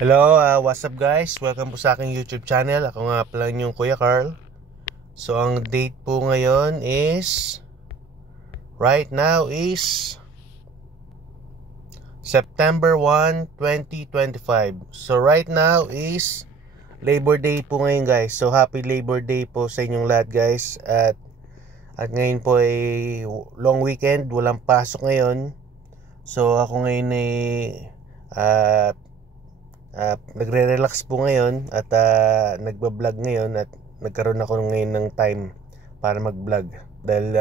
Hello, what's up guys? Welcome po sa aking YouTube channel. Ako nga pala yung Kuya Carl. So ang date po ngayon is right now is September 1, 2025. So right now is Labor Day po ngayon guys. So happy Labor Day po sa inyong lahat guys. At ngayon po ay long weekend, walang pasok ngayon. So ako ngayon ay nagre-relax po ngayon at nagba-vlog ngayon at nagkaroon ako ngayon ng time para mag-vlog dahil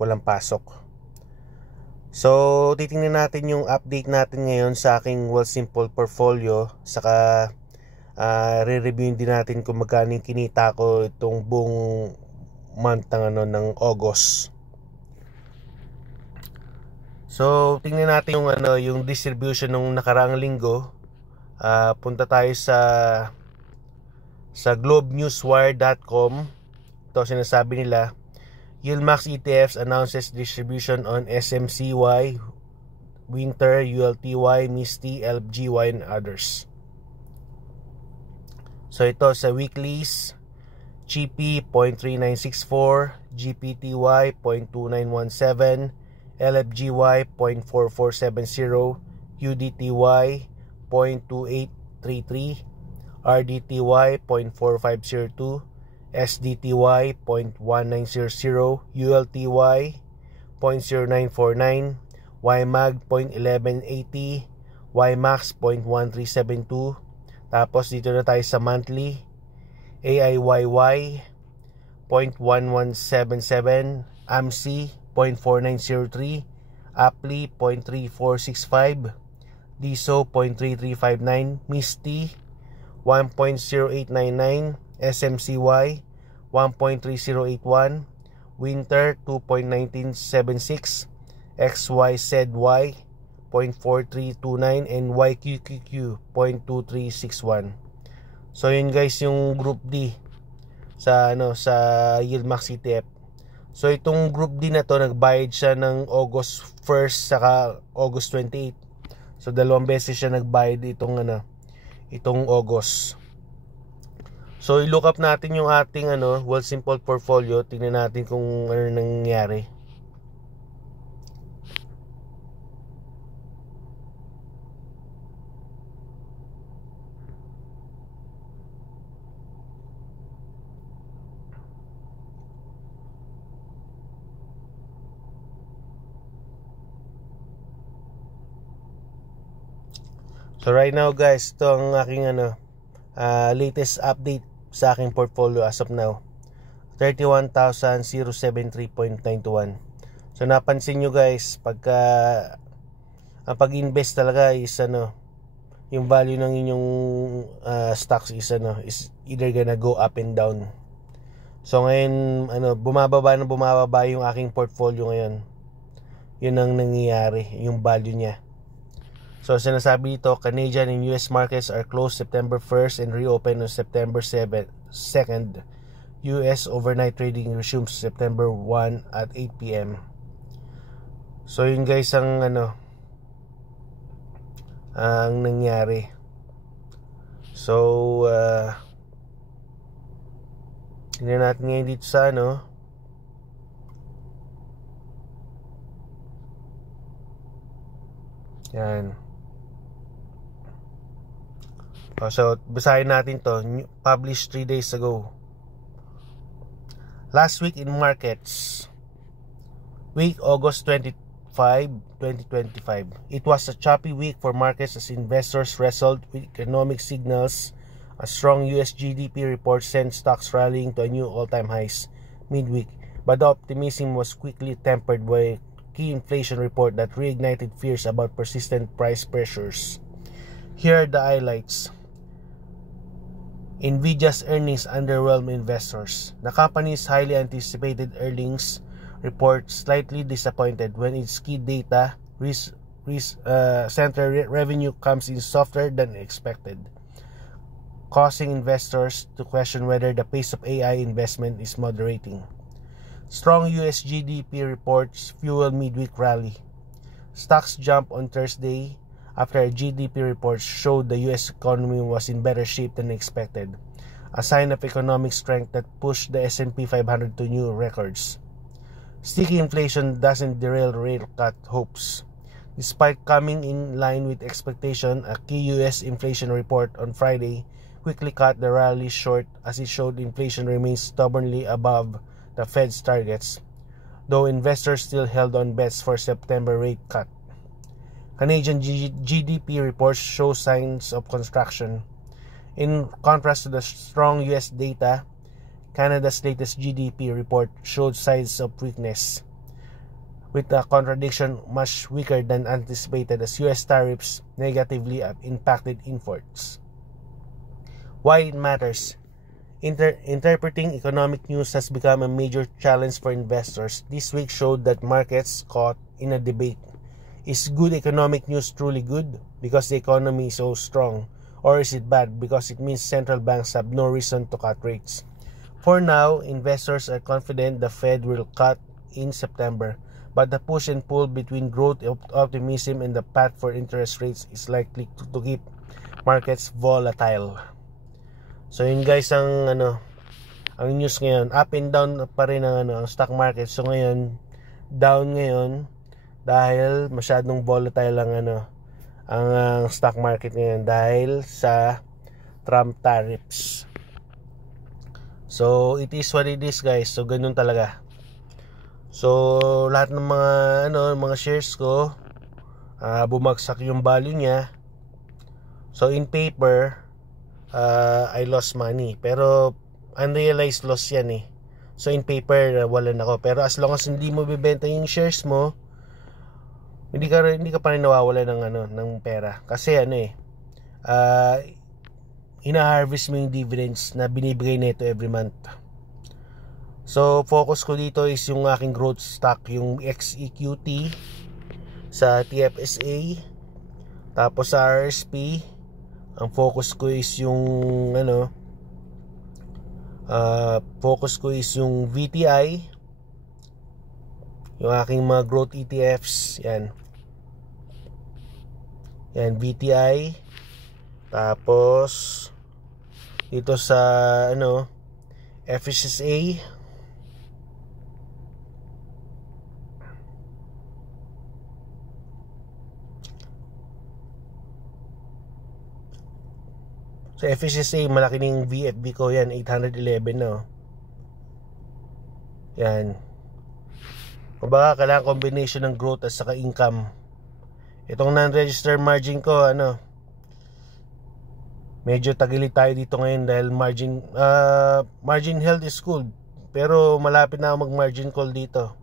walang pasok. So titingnan natin yung update natin ngayon sa aking Wealthsimple portfolio, saka re-reviewin din natin kung magkano yung kinita ko itong buong month ng August. So, tingnan natin yung distribution ng nakaraang linggo. Punta tayo sa globenewswire.com. Ito sinasabi nila, Yieldmax ETFs announces distribution on SMCY, Winter, ULTY, MISTI, LGY, and others. So, ito sa weeklies, GP 0.3964, GPTY 0.2917, LFGY 0.4470, UDTY 0.2833, RDTY 0.4502, SDTY 0.1900, ULTY 0.0949, YMAG 0.1180, YMAX 0.1372. Tapos dito na tayo sa monthly, AIYY 0.1177, AMC 0.4903, Appli 0.3465, DISO 0.3359, MISTI 1.0899, SMCY 1.3081, Winter 2.1976, XYZY 0.4329, and YQQQ 0.2361. So yun guys yung group D sa Yieldmax ETF. So itong group D na to, nagbayad siya ng August 1st saka August 28. So dalawang beses siya nagbayad itong August. So i-look up natin yung ating Wealthsimple portfolio. Tingnan natin kung ano nangyari. So right now guys, ito ang aking latest update sa aking portfolio as of now. 31,073.91. So napansin nyo guys, ang pag-invest talaga is yung value ng inyong stocks is either gonna go up and down. So ngayon bumababa yung aking portfolio ngayon. Yun ang nangyayari, yung value niya. So sinasabi dito, Canadian and US markets are closed September 1st and reopen on September 2nd. US overnight trading resumes September 1 at 8 p.m. So yun guys ang nangyari. So tingnan natin ngayon dito sa yan. So, basahin natin to. Published 3 days ago. Last week in markets. Week August 25, 2025. It was a choppy week for markets as investors wrestled with economic signals. A strong US GDP report sent stocks rallying to a new all-time highs midweek. But the optimism was quickly tempered by a key inflation report that reignited fears about persistent price pressures. Here are the highlights. Nvidia's earnings underwhelmed investors. The company's highly anticipated earnings report slightly disappointed when its key data center revenue comes in softer than expected, causing investors to question whether the pace of AI investment is moderating. Strong US GDP reports fuel midweek rally. Stocks jump on Thursday after a GDP report showed the US economy was in better shape than expected, a sign of economic strength that pushed the S&P 500 to new records. Sticky inflation doesn't derail rate cut hopes. Despite coming in line with expectation, a key US inflation report on Friday quickly cut the rally short as it showed inflation remains stubbornly above the Fed's targets, though investors still held on bets for September rate cut. Canadian GDP reports show signs of contraction. In contrast to the strong US data, Canada's latest GDP report showed signs of weakness, with a contradiction much weaker than anticipated as US tariffs negatively impacted imports. Why it matters? Interpreting economic news has become a major challenge for investors. This week showed that markets caught in a debate. Is good economic news truly good because the economy is so strong? Or is it bad because it means central banks have no reason to cut rates? For now, investors are confident the Fed will cut in September, but the push and pull between growth optimism and the path for interest rates is likely to keep markets volatile. So yun guys ang news ngayon. Up and down pa rin ang stock market. So ngayon down ngayon dahil masyadong volatile ang stock market ngayon dahil sa Trump tariffs. So it is what it is guys. So ganun talaga. So lahat ng mga shares ko bumagsak yung value niya. So in paper I lost money, pero unrealized loss yan eh. So in paper wala na ako, pero as long as hindi mo bibenta yung shares mo, hindi ka pa rin nawawala ng pera kasi ina-harvest mo yung dividends na binibigay nito every month. So focus ko dito is yung aking growth stock, yung XEQT sa TFSA, tapos sa RSP. Ang focus ko is yung VTI, yung aking mga growth ETFs, yan VTI. Tapos dito sa FSSA, sa FSSA, malaki ng VFB ko yan, 811 na. Yan. Kumbaga, kailangan combination ng growth at saka income. Itong non-registered margin ko, medyo tagilid tayo dito ngayon dahil margin held is good. Pero malapit na ako mag-margin call dito.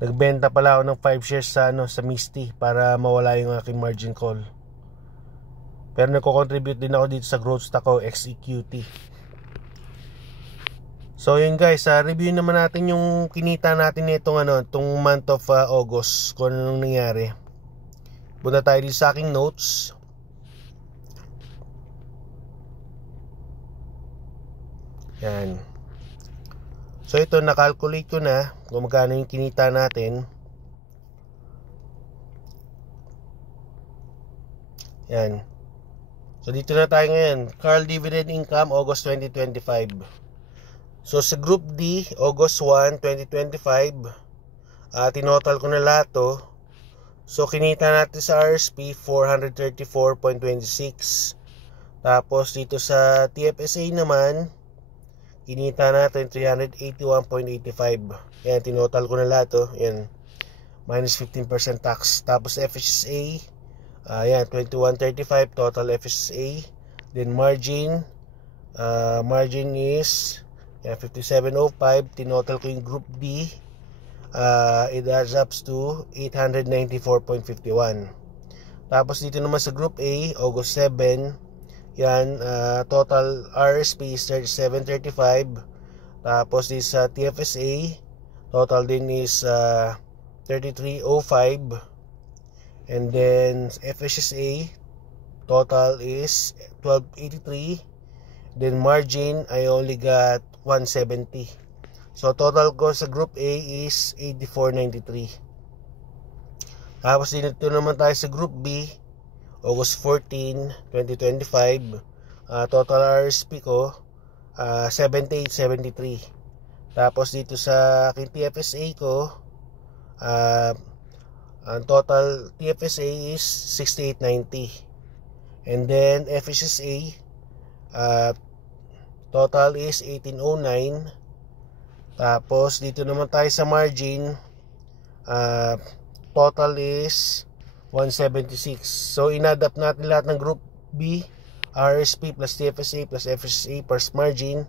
Nagbenta pala ako ng 5 shares sa Misty para mawala yung aking margin call. Pero nagko-contribute din ako dito sa growth stock ko, XEQT. So yun guys, review naman natin yung kinita natin nitong itong month of August, kung anong nangyari. Punta tayo dito sa aking notes. Yan. So ito, nakalculate ko na kung magkano yung kinita natin. Yan. So dito na tayo ngayon. Carl Dividend Income, August 2025. So sa Group D, August 1, 2025, tinotal ko na lahat to. So kinita natin sa RSP 434.26. Tapos dito sa TFSA naman, kinita natin 381.85. Yan, tinotal ko na lahat to. Yan, minus 15% tax. Tapos FHSA, yan, 2135 total FSA. Then margin is 5705. Tinotal ko yung Group D. It adds up to 894.51. Tapos dito naman sa Group A, August 7, yan, total RSP is 3735. Tapos dito sa TFSA, total din is 3305. And then FHSA, total is 1283. Then margin, I only got 170. So total ko sa Group A is 8493. Tapos dito naman tayo sa Group B, August 14, 2025. Total RSP ko 7873. Tapos dito sa aking TFSA ko, ang total TFSA is 6890. And then FSSA, total is 1809. Tapos dito naman tayo sa margin, total is 176. So in-add up natin lahat ng Group B, RSP plus TFSA plus FSSA plus margin.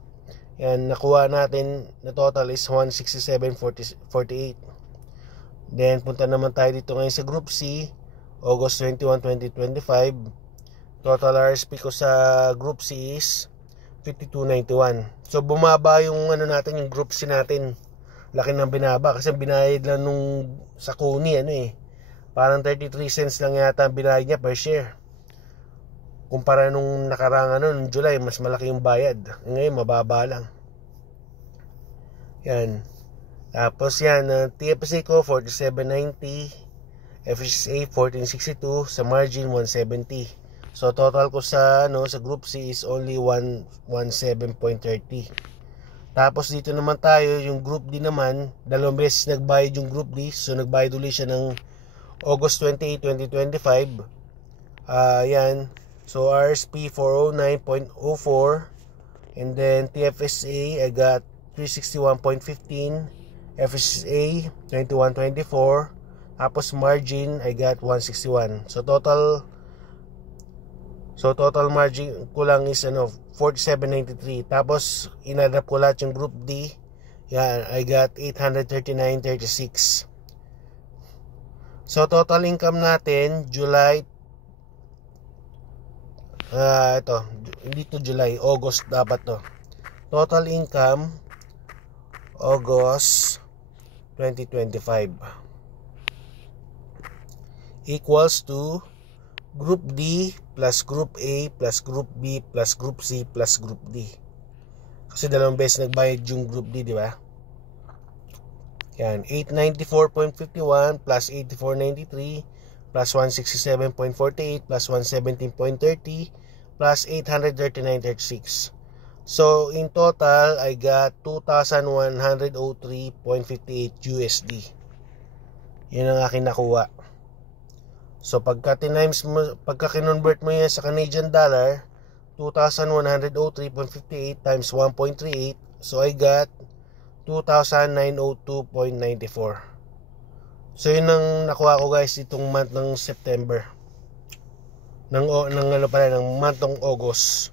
Yan, nakuha natin na total is 167.48. Then punta naman tayo dito ngayon sa Group C, August 21, 2025. Total RSP ko sa Group C is 5291. So bumaba yung natin, yung Group C natin. Laki ng binaba kasi binayad lang nung sa Kuni parang 33 cents lang yata ang binayad niya per share. Kumpara nung nakarang nung July, mas malaki yung bayad. Ngayon mababa lang. Yan. Tapos yan, TFSA ko 4790, FSA 1462, sa margin 170. So total ko sa sa Group C is only 117.30. Tapos dito naman tayo, yung Group D naman, dalawang beses nagbayad yung Group D. So nagbayad ulit siya ng August 28, 2025. Yan. So RSP 409.04, and then TFSA I got 361.15, FSA 2124, tapos margin I got 161. So total margin ko lang is 4793. Tapos inadap ko lahat yung Group D. Yan, I got 839.36. So total income natin July, hindi to July, August dapat to. Total income August 2025 equals to Group D plus Group A plus Group B plus Group C plus Group D. Kasi dalawang beses nagbayad yung Group D, di ba? Yan, 894.51 plus 8493 plus 167.48 plus 117.30 plus 839.36. So in total I got 2,103.58 USD. Yun ang aking nakuha. So pagka kinonvert mo yan sa Canadian dollar, 2,103.58 times 1.38, so I got 2,902.94. So yun ang nakuha ko guys itong month ng September. Ng month ng August.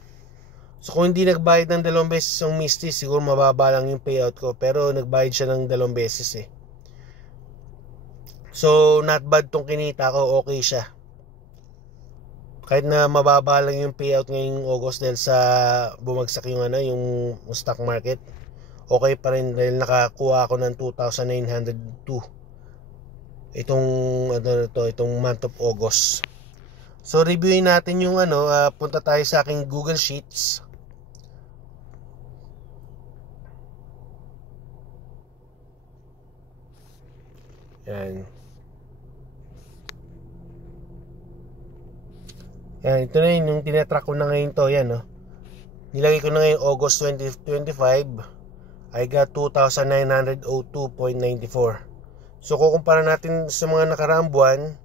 So kung hindi nagbayad ng dalawang beses yung Misty, siguro mababa lang yung payout ko. Pero nagbayad siya ng dalawang beses So not bad tong kinita ko, okay siya. Kahit na mababa lang yung payout ngayong August dahil sa bumagsak yung yung stock market, okay pa rin dahil nakakuha ako ng 2,902 itong month of August. So reviewin natin yung punta tayo sa aking Google Sheets. Yan. Yan, ito na yung tinatrack ko na ngayon to. Yan, nilagay ko na ngayon August 2025. I got 2,902.94. So kukumpara natin sa mga nakaraang buwan.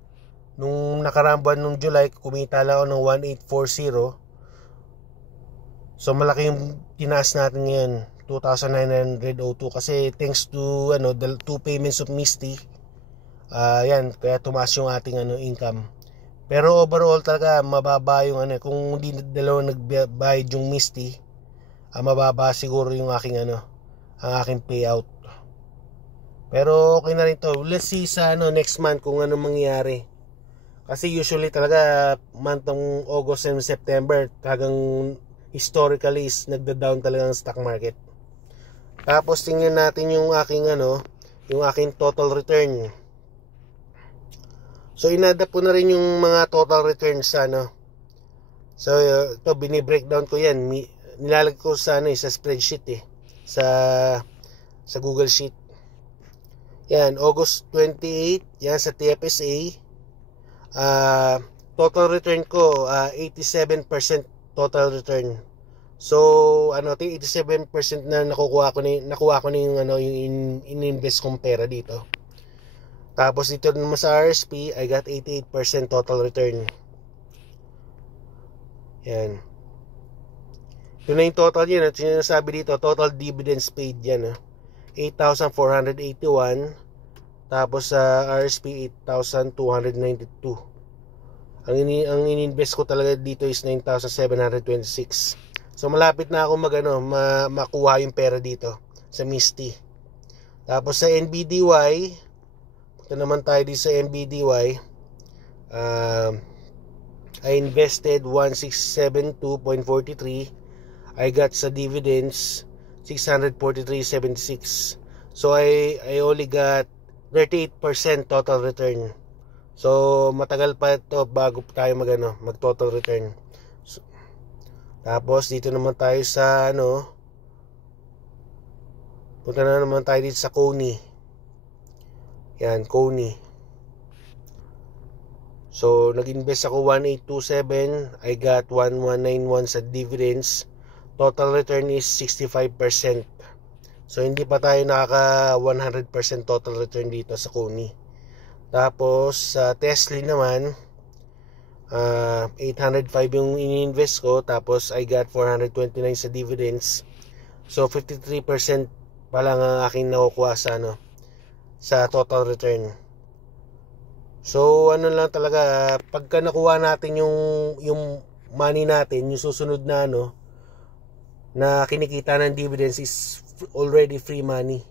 Nung nakaraang buwan nung July, kumita lang ako ng 1840. So malaki yung tinaas natin ngayon, 2,902, kasi thanks to the 2 payments of Misty. Yan, kaya tumaas yung ating income. Pero overall talaga mababa yung kung hindi dalawang nagbayad yung Misty, mababa siguro yung aking ang aking payout. Pero okay na rin to. Let's see sa next month kung ano mangyayari. Kasi usually talaga month ng August and September talagang historically is nagda-down talaga ang stock market. Tapos tingnan natin yung aking yung aking total return. So inadapt ko na rin yung mga total returns sa So ito bini-breakdown ko yan. Nilalagay ko sa sa spreadsheet sa Google Sheet. Yan, August 28, yan sa TFSA. total return ko 87% total return. So ano, 87% na nakuha ko na yung ano, yung ininvest kong pera dito. Tapos dito naman sa RSP, I got 88% total return. Yan. Yun na yung total yan. At sinasabi dito, total dividends paid yan. 8,481. Tapos sa RSP, 8,292. Ang ininvest ko talaga dito is 9,726. So malapit na ako makuha yung pera dito sa Misty. Tapos sa NBDY, punta naman tayo dito sa NBDY. I invested 1672.43. I got sa dividends 643.76. So I only got 38% total return. So matagal pa ito bago tayo mag total return. So, tapos dito naman tayo sa punta na naman tayo dito sa Coney. Yan, Coney. So nag-invest ako 1827, I got 1191 sa dividends. Total return is 65%. So hindi pa tayo nakaka 100% total return dito sa Coney. Tapos sa Tesla naman, 805 yung ini-invest ko, tapos I got 429 sa dividends. So 53% pa lang ang aking nakukuha sa total return. So ano lang talaga, pagka nakuha natin yung money natin, yung susunod na na kinikita ng dividends is already free money.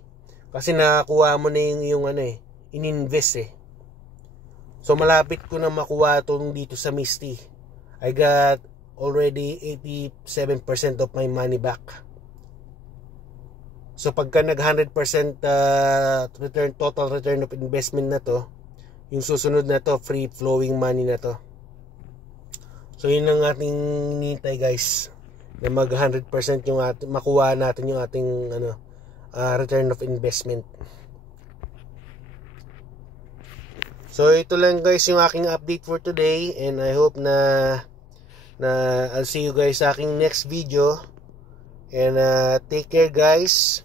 Kasi nakakuha mo na yung ininvest . So malapit ko na makuha itong dito sa Misty. I got already 87% of my money back. So pagka nag 100% return, total return of investment na to, yung susunod na to, free flowing money na to. So yun ang ating nintay guys, na mag 100% yung makuha natin yung ating return of investment. So ito lang guys yung aking update for today, and I hope na I'll see you guys sa aking next video, and take care guys.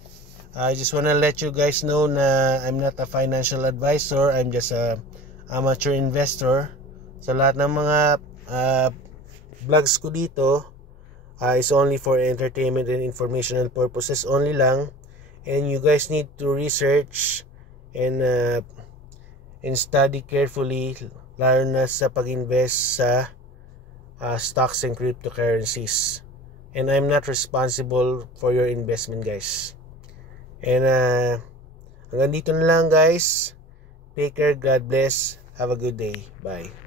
I just wanna let you guys know na I'm not a financial advisor, I'm just a amateur investor. So lahat ng mga vlogs ko dito is only for entertainment and informational purposes only lang, and you guys need to research and study carefully, lalo na sa pag-invest sa stocks and cryptocurrencies. And I'm not responsible for your investment guys. And hanggang dito na lang guys. Take care, God bless, have a good day, bye.